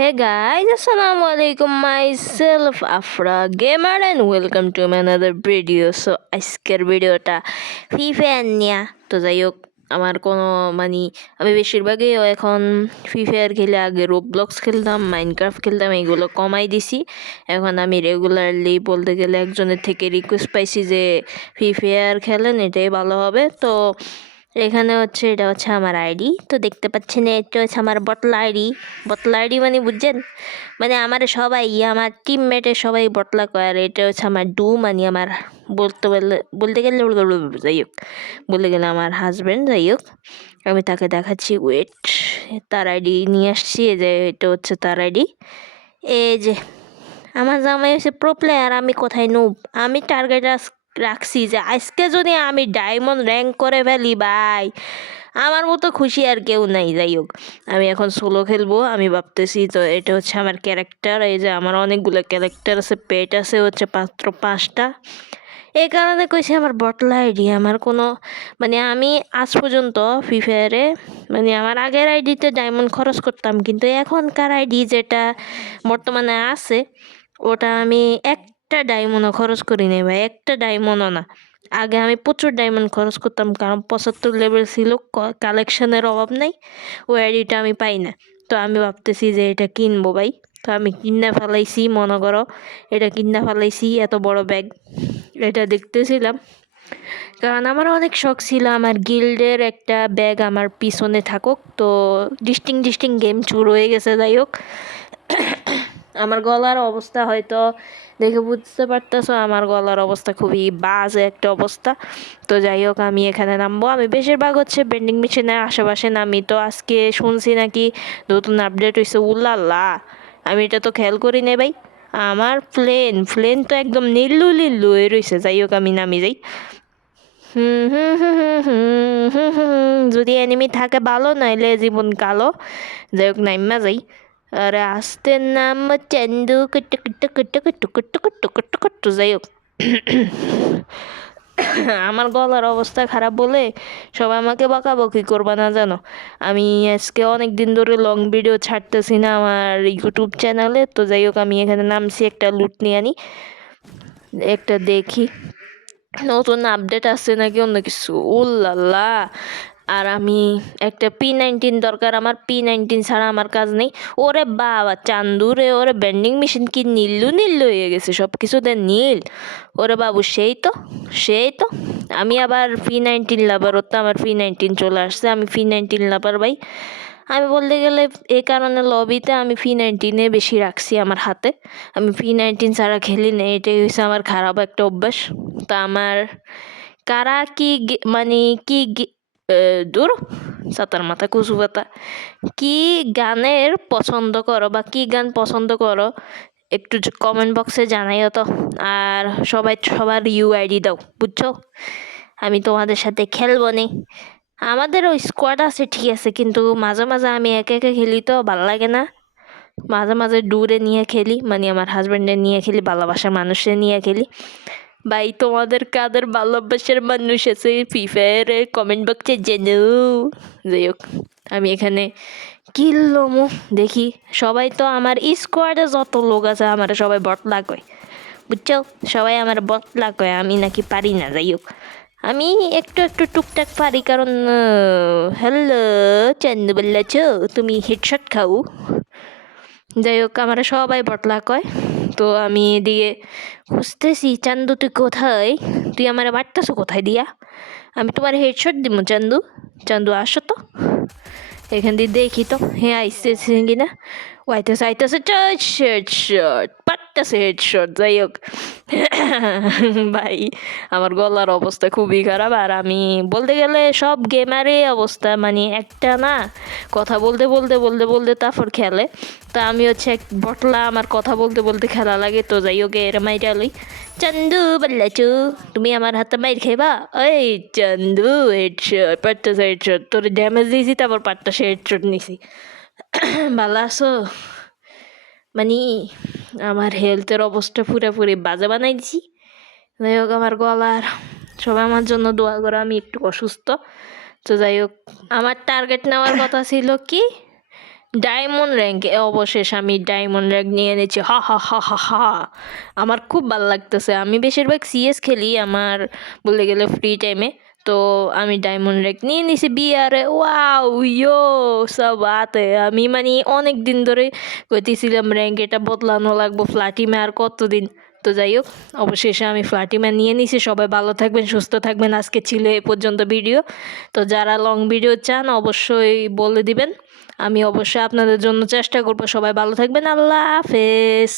Hey guys, assalamu alaikum. Myself Afra Gamer and welcome to my another video. So আজকের ভিডিওটা free fire নিয়া তো যাই হোক আমার কোনো আমি বেশিরভাগই এখন ফ্রি ফায়ার খেলে আগে রোবলক্স খেলতাম মাইনক্রাফট খেলতাম এগুলো কমাই দিছি। এখন আমি রেগুলারলি বলতে গেলে একজনের থেকে রিকোয়েস্ট পাইছি যে ফ্রি ফায়ার খেলেন, এটাই ভালো হবে। তো এখানে এটা হচ্ছে আমার আইডি, তো দেখতে পাচ্ছেন এটা হচ্ছে আমার বটলা আইডি মানে বুঝছেন, আমার সবাই আমার টিমমেটের সবাই বটলা কয়। আর এটা হচ্ছে আমার আমার বলতে গেলে যাই হোক বলতে গেলে আমার হাজব্যান্ড। যাই হোক আমি তাকে দেখাচ্ছি, ওয়েট, তার আইডি নিয়ে আসছি। এই যে এটা হচ্ছে তার আইডি। এই যে আমার জামাই হচ্ছে প্রো প্লেয়ার, আমি কোথায় নুব। আমি টার্গেট রাখছি যে আজকে যদি আমি ডায়মন্ড র্যাঙ্ক করে ফেলি ভাই, আমার মতো খুশি আর কেউ নাই। যাই হোক আমি এখন সোলো খেলবো আমি ভাবতেছি। তো এটা হচ্ছে আমার ক্যারেক্টার। এই যে আমার অনেকগুলো ক্যারেক্টার আছে, পেট আছে হচ্ছে মাত্র 5টা। এই কারণে কইছি আমার বটলা আইডি। আমার কোনো আমি আজ পর্যন্ত ফ্রি ফায়ারে আমার আগের আইডিতে ডায়মন্ড খরচ করতাম, কিন্তু এখনকার আইডি যেটা বর্তমানে আছে ওটা আমি একটা ডায়মন্ডও খরচ করি নাই ভাই, একটা ডায়মন্ডও না। আগে আমি প্রচুর ডায়মন্ড খরচ করতাম, কারণ 75 লেভেল ছিল, কালেকশনের অভাব নাই, ওই আইডিটা আমি পাই না। তো আমি ভাবতেছি যে এটা কিনবো ভাই। তো আমি কিনা ফেলাইছি, মনে করো এটা কিনা ফেলাইছি। এত বড় ব্যাগ এটা দেখতেছিলাম, কারণ আমার অনেক শখ ছিল আমার গিল্ডের একটা ব্যাগ আমার পিছনে থাকুক। তো ডিস্টিং গেম শুরু হয়ে গেছে। যাই হোক আমার গলার অবস্থা হয়তো দেখে বুঝতে পারতেছো, আমার গলার অবস্থা খুবই বাজে একটা অবস্থা। তো যাই হোক আমি এখানে নামবো। আমি বেশিরভাগ হচ্ছে বেন্ডিং মেশিনের আশেপাশে নামি। তো আজকে শুনছি নাকি নতুন আপডেট হয়েছে, উল্লাল্লা, আমি এটা তো খেয়াল করি নাই ভাই। আমার প্লেন তো একদম নীল্লু হয়ে রয়েছে। যাই হোক আমি নামি যাই। যদি এনিমি থাকে ভালো, নাইলে জীবন কালো। যাই হোক নাইমা যাই। আরে আসতে নাম চান্দু কুটু কুটু কুটু কুটু কুটু কুটু কুটু কুটু। যাই হোক আমার গলার অবস্থা খারাপ বলে সবাই আমাকে বকাবকি করবা না জানো। আমি আজকে অনেক দিন ধরে লং ভিডিও ছাড়তেছি না আমার ইউটিউব চ্যানেলে। তো যাই হোক আমি এখানে নামছি, একটা লুট নিয়ে আনি, একটা দেখি নতুন আপডেট আসছে নাকি অন্য কিছু। উল্লাল্লা, আর আমি একটা P19 দরকার, আমার P19 ছাড়া আমার কাজ নেই। ওরে বাবা চান্দুরে, ওরে বেন্ডিং মেশিন কি নীল্লু হয়ে গেছে, সব কিছুতে নীল। ওরে বাবু সেই তো আমি আবার P19 লাভার, ওর তো আমার P19 চলে আসছে। আমি P19 লাভার ভাই। আমি বলতে গেলে এই কারণে লবিতে আমি P19 বেশি রাখছি আমার হাতে। আমি P19 ছাড়া খেলি না, এটাই হচ্ছে আমার খারাপ একটা অভ্যাস। তো আমার কারা কি কি দূর সাতার মাথা কুচু পাতা, কি গানের পছন্দ করো বা কি গান পছন্দ করো একটু কমেন্ট বক্সে জানাইও তো। আর সবার ইউআইডি দাও, বুঝছো? আমি তোমাদের সাথে খেলবো নি। আমাদেরও স্কোয়াড আছে ঠিক আছে, কিন্তু মাঝে মাঝে আমি একা একা খেলি তো ভালো লাগে না। মাঝে মাঝে দূরে নিয়ে খেলি, আমার হাজব্যান্ডে নিয়ে খেলি, ভালোবাসার মানুষের নিয়ে খেলি। ভাই তোমাদের কাদের ভালোবাসার মানুষ আছে ফ্রি ফায়ারে কমেন্ট বক্সে জেনো। যাই হোক আমি এখানে কিল্লমু দেখি। সবাই তো আমার স্কোয়াডে যত লোক আছে আমার সবাই বটলা কয়, বুঝছো? সবাই আমার বটলা কয়, আমি নাকি পারি না। যাই হোক আমি একটু টুকটাক পারি, কারণ হ্যালো চান্দু বললাছ তুমি হেডশট খাও। যাই হোক আমার সবাই বটলা কয়। তো আমি এদিকে খুঁজতেছি, চান্দু তুই কোথায়? তুই আমার বাড়তেছো কোথায় দিয়া? আমি তোমার হেডশট দিব চান্দু আসো তো এখান দিয়ে দেখি তো। হ্যাঁ আইসতেছে কিনা, ও আইতেছে হেডশট পারতেছে হেডশট। যাই হোক ভাই আমার গলার অবস্থা খুবই খারাপ। আর আমি বলতে গেলে সব গেমারই অবস্থা একটা না, কথা বলতে তারপর খেলে। তা আমি হচ্ছে এক বটলা, আমার কথা বলতে খেলা লাগে। তো যাই হোক এর মাইরা লই। চান্দু বললাচু তুমি আমার হাতে মাইর খাইবা? ওই চান্দু হেডশট পারতেছে হেডশট, তোর ড্যামেজ দিয়েছি তারপর পারতেছে হেডশট নিছি। ভালো আছো? আমার হেলথের অবস্থা পুরোপুরি বাজে বানাই দিছি। যাই হোক আমার গলার, সবাই আমার জন্য দোয়া করো, আমি একটু অসুস্থ। তো যাই হোক আমার টার্গেট নেওয়ার কথা ছিল কি ডায়মন্ড র্যাঙ্ক অবশেষে আমি ডায়মন্ড র্যাঙ্ক নিয়ে নিয়েছি, হা হা হা হা হা। আমার খুব ভালো লাগতেছে। আমি বেশিরভাগ সিএস খেলি আমার বলতে গেলে ফ্রি টাইমে। তো আমি ডায়মন্ড র্যাঙ্ক নিয়ে নিছি বিয়ারে। ওয়াও ইয়ো সব বাতে আমি মানে অনেক দিন ধরে কইতেছিলাম র্যাঙ্ক এটা বদলানো লাগবো, ফ্ল্যাটিমে আর কতদিন। তো যাই হোক, অবশেষে আমি ফ্ল্যাটিমা নিয়ে নিছি। সবাই ভালো থাকবেন, সুস্থ থাকবেন। আজকে ছিল এ পর্যন্ত ভিডিও। তো যারা লং ভিডিও চান অবশ্যই বলে দিবেন, আমি অবশ্যই আপনাদের জন্য চেষ্টা করব। সবাই ভালো থাকবেন, আল্লাহ হাফেজ।